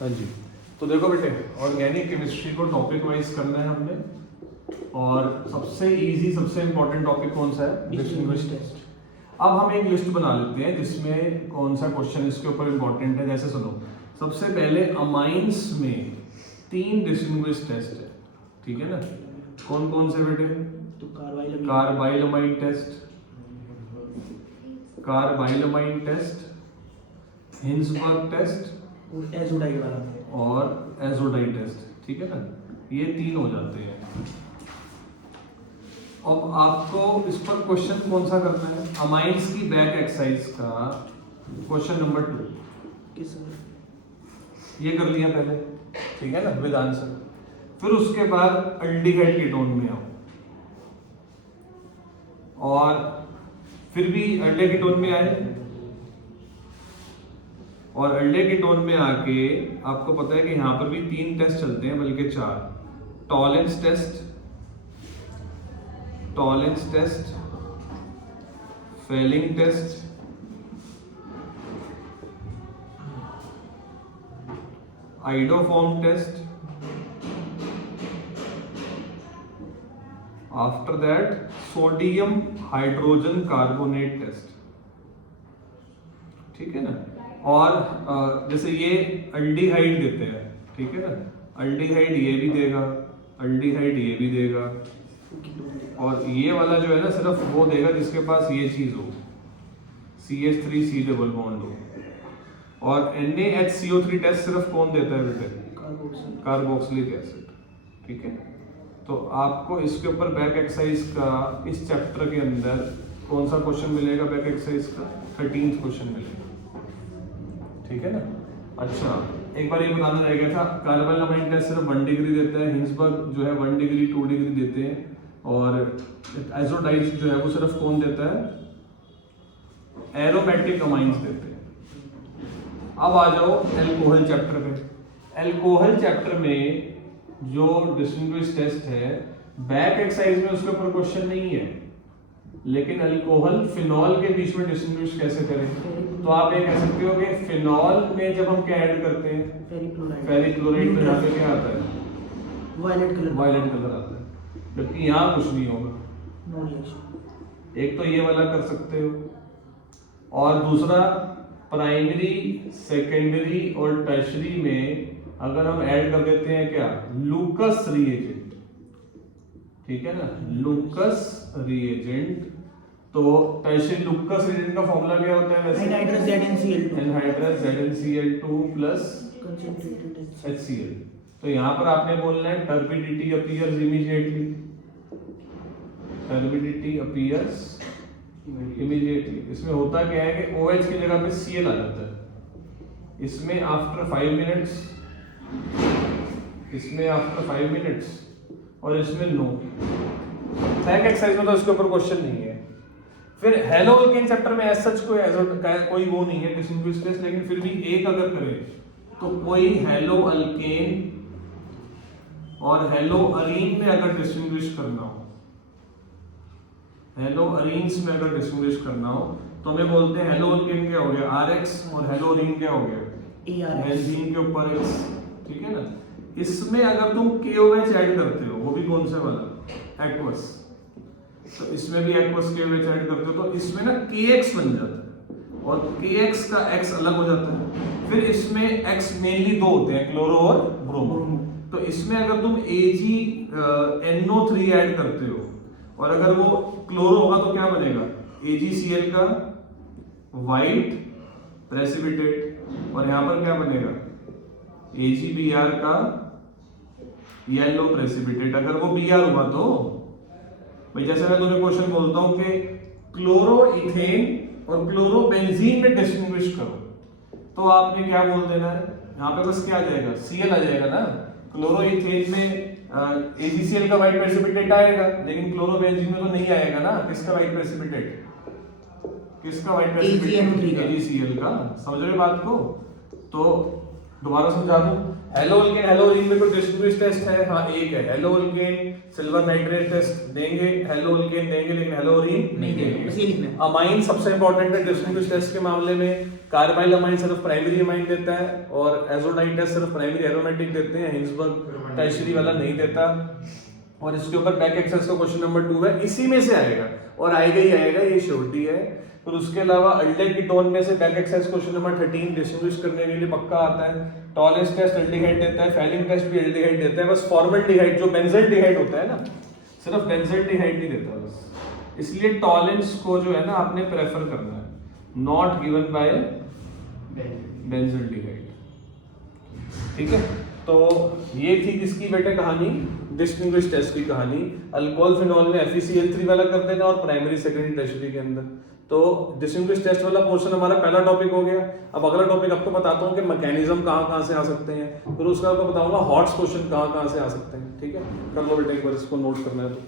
हाँ जी। तो देखो बेटे, ऑर्गेनिक केमिस्ट्री को टॉपिक वाइज करना है हमने, और सबसे इजी सबसे इंपॉर्टेंट टॉपिक कौन सा है? Distinguish test. अब हम एक लिस्ट बना लेते हैं जिसमें कौन सा क्वेश्चन इसके ऊपर इंपॉर्टेंट है। जैसे सुनो, सबसे पहले अमाइंस में 3 डिस्टिंग्विश टेस्ट है, ठीक है ना? कौन कौन से बेटे? तो carbylamine test, carbylamine test, Hinsberg test और एजोडाइड वाला और एजोडाइड टेस्ट, ठीक है ना? ये 3 हो जाते हैं। अब आपको इस पर क्वेश्चन कौन सा करना है? अमाइंस की बैक एक्सरसाइज का क्वेश्चन नंबर 2। किस ये कर लिया पहले, ठीक है ना, विद आंसर। फिर उसके बाद अल्डिहाइड कीटोन में आओ, और फिर भी अल्डिहाइड कीटोन में आए, और अल्डिहाइड कीटोन में आके आपको पता है कि यहां पर भी 3 टेस्ट चलते हैं, बल्कि 4। Tollens test, Tollens test, Fehling test, iodoform test, after that sodium hydrogen carbonate test, ठीक है ना? और जैसे ये अल्डिहाइड देते हैं, ठीक है ना? अल्डिहाइड ये भी देगा, अल्डिहाइड ये भी देगा, और ये वाला जो है ना सिर्फ वो देगा जिसके पास ये चीज हो, CH3C डबल बॉन्ड हो। और NaHCO3 टेस्ट सिर्फ कौन देता है बेटे? कार्बोक्सिलिक एसिड, ठीक है? तो आपको इसके ऊपर बैक एक्सरसाइज का इस चैप्टर के अंदर कौन सा क्वेश्चन मिलेगा? बैक एक्सरसाइज का 13th क्वेश्चन मिलेगा, ठीक है ना? अच्छा, एक बार ये बताना रह गया था, कार्बाइलमाइन टेस्ट सिर्फ 1 डिग्री देता है, हिंसबर्ग जो है 1 डिग्री 2 डिग्री देते हैं, और एजोडाइड जो है वो सिर्फ कौन देता है? एरोमेटिक अमाइंस देते हैं। अब आ जाओ एल्कोहल चैप्टर पे। एल्कोहल चैप्टर में जो डिस्टिंग्विश टेस्ट है, बैक एक्सरसाइज में उसके ऊपर क्वेश्चन नहीं है, लेकिन अल्कोहल फिनॉल के बीच में डिस्टिंग्विश कैसे करें? तो आप ये कह सकते हो कि फिनॉल में जब हम क्या ऐड करते हैं? फेरिक्लोराइड, तो यहाँ पे क्या आता है? वायलेट कलर आता है, जबकि यहाँ कुछ नहीं होगा। एक तो ये वाला कर सकते हो, और दूसरा प्राइमरी, सेकेंडरी और टर्शरी में अगर हम ऐड कर देते हैं क्या? लूकस रिएजेंट, ठीक है ना? लूकस रिएजेंट। तो टर्शरी लूकस रिएजेंट का फॉर्मूला क्या होता है वैसे? Anhydrous ZnCl2 anhydrous ZnCl2 plus HCl। तो यहाँ पर आपने बोलना है turbidity appears immediately, turbidity appears immediately. इसमें होता क्या है कि OH की जगह पे Cl आ जाता है। इसमें आफ्टर 5 मिनट्स, इसमें आफ्टर 5 मिनट्स, और इसमें नो। बैक एक्सरसाइज में तो इसके ऊपर क्वेश्चन नहीं है। फिर हेलो अल्केन चैप्टर में एज सच कोई वो नहीं है डिस्टिंग्विश टेस्ट, लेकिन फिर भी एक अगर करें तो कोई हेलो अल्केन और हेलो अरीन में अगर डिस्टिंग्विश करना हो, हेलो अरीन्स में अगर डिस्टिंग्विश करना हो, तो हमें बोलते हैं हेलो अल्केन क्या हो गया? RX, और हेलो अरीन क्या हो गया? बेंजीन के ऊपर X, ठीक है ना? इसमें अगर तुम KOH ऐड करते हो, वो भी कौन से वाला? एक्वस। तो इसमें भी एक्वस KOH ऐड करते हो, तो इसमें ना KX बन जाता है, और KX का X अलग हो जाता है। फिर इसमें X मेनली 2 होते हैं, क्लोरो और ब्रोमो। तो इसमें अगर तुम AgNO3 ऐड करते हो, और अगर वो क्लोरो होगा तो क्या बनेगा? AgCl का व्हाइट प्रेसिपिटेट, और यहां पर क्या बनेगा? AgBr का येलो प्रेसिपिटेट। अगर वो Br हुआ तो भाई, जैसे मैं तुम्हें क्वेश्चन बोलता हूं कि क्लोरो इथेन और क्लोरो बेंजीन में डिस्टिंग्विश करो, तो आपने क्या बोल देना है? यहाँ पे बस क्या आ जाएगा? Cl आ जाएगा ना। क्लोरो इथेन में AgCl का व्हाइट प्रेसिपिटेट आएगा, लेकिन क्लोरो बेंजीन में तो नहीं आएगा ना। किसका व्हाइट प्रेसिपिटेट? किसका व्हाइट प्रेसिपिटेट? AgCl का। समझ रहे बात को? तो दोबारा समझा दूं, हेलो अल्केन हेलो अल्कीन में कोई डिस्टिंग्विश टेस्ट है? हाँ एक है, halo alkane silver nitrate test देंगे, हेलो अल्केन देंगे, लेकिन हेलो अरीन नहीं देंगे, बस ये लिखना है। अमाइन सबसे इंपॉर्टेंट है डिस्टिंग्विश टेस्ट के मामले में। कार्बाइल अमाइन सिर्फ प्राइमरी अमाइन देता है और एजोडाइट टेस्ट सिर्फ प्राइमरी एरोमेटिक देते हैं, हिंसबर्ग टर्शियरी वाला नहीं देता। और इसके ऊपर बैक एक्सेस का क्वेश्चन नंबर 2 है, इसी में से आएगा और आएगा ही आएगा, ये श्योरिटी है। फिर उसके अलावा अल्डेकीटोन में से back access question number 13 distinguish करने के लिए पक्का आता है। टॉलेंस टेस्ट एल्डिहाइड देता है, फैलिंग टेस्ट भी एल्डिहाइड देता है, बस फॉर्मल्डिहाइड जो बेंजल्डिहाइड होता है ना, सिर्फ बेंजल्डिहाइड नहीं देता बस। इसलिए टॉलेंस को जो है ना आपने प्रेफर करना है, नॉट गिवन बाय बेंजल्डिहाइड, ठीक है। तो ये थी किसकी बेटे कहानी, डिस्टिंग्विश टेस्ट की कहानी। अल्कोहल फिनॉल में FeCl3 वाला कर देना और प्राइमरी सेकेंडरी टर्शियरी के अंदर। तो डिस्टिंग्विश टेस्ट वाला पोर्शन हमारा पहला टॉपिक हो गया। अब अगला टॉपिक आपको बताता हूँ कि मैकेनिज्म कहाँ से आ सकते हैं, फिर उसका आपको बताऊंगा हॉट्स क्वेश्चन कहाँ से आ सकते हैं, ठीक है। कर लो बेटा एक बार इसको नोट करना है तो।